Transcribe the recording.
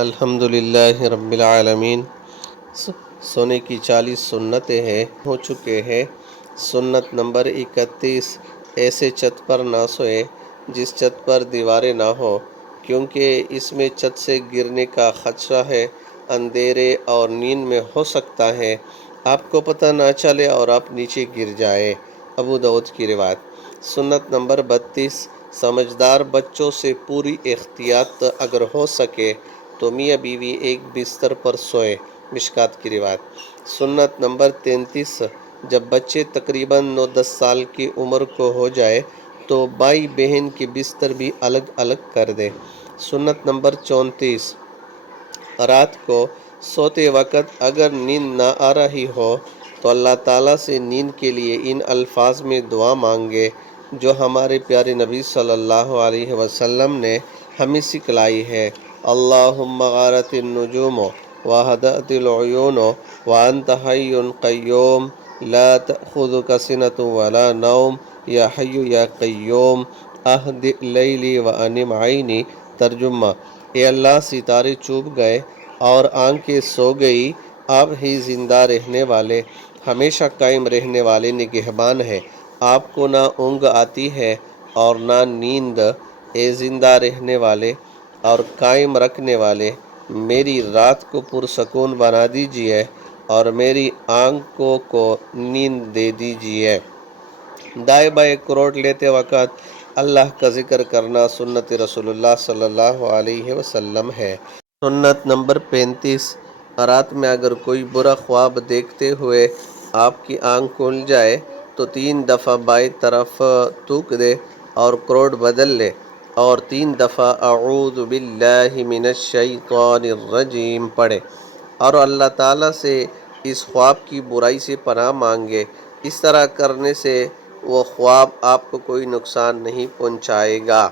الحمدللہ رب العالمین۔ سونے کی 40 سنتیں ہو چکے ہیں۔ سنت نمبر 31، ایسے چھت پر نہ سوئے جس چھت پر دیواریں نہ ہو، کیونکہ اس میں چھت سے گرنے کا خدشہ ہے، اندھیرے اور نیند میں ہو سکتا ہے آپ کو پتہ نہ چلے اور آپ نیچے گر جائے۔ ابو داؤد کی روایت۔ سنت نمبر 32، سمجھدار بچوں سے پوری احتیاط اگر ہو سکے تو میاں بیوی ایک بستر پر سوئے۔ مشکات کی روایت۔ سنت نمبر 33، جب بچے تقریباً 9-10 سال کی عمر کو ہو جائے تو بھائی بہن کے بستر بھی الگ الگ کر دے۔ سنت نمبر 34، رات کو سوتے وقت اگر نیند نہ آ رہی ہو تو اللہ تعالیٰ سے نیند کے لیے ان الفاظ میں دعا مانگے جو ہمارے پیارے نبی صلی اللہ علیہ وسلم نے ہمیں سکھلائی ہے۔ اللہم غارت النجوم وہدأت العیون وانت حی قیوم لا تأخذک سنۃ ولا نوم یا حی یا قیوم اہدئ لیلی وانم عینی۔ ترجمہ: اے اللہ، ستارے چھپ گئے اور آنکھیں سو گئی، آپ ہی زندہ رہنے والے، ہمیشہ قائم رہنے والے نگہبان ہیں، آپ کو نہ اونگ آتی ہے اور نہ نیند۔ اے زندہ رہنے والے اور قائم رکھنے والے، میری رات کو پرسکون بنا دیجئے اور میری آنکھوں کو نیند دے دیجئے۔ دائیں بائیں کروٹ لیتے وقت اللہ کا ذکر کرنا سنت رسول اللہ صلی اللہ علیہ وسلم ہے۔ سنت نمبر 35، رات میں اگر کوئی برا خواب دیکھتے ہوئے آپ کی آنکھ کھل جائے تو 3 دفعہ بائیں طرف تھوک دے اور کروٹ بدل لے اور 3 دفعہ اعوذ باللہ من الشیطان الرجیم پڑھے اور اللہ تعالیٰ سے اس خواب کی برائی سے پناہ مانگے۔ اس طرح کرنے سے وہ خواب آپ کو کوئی نقصان نہیں پہنچائے گا۔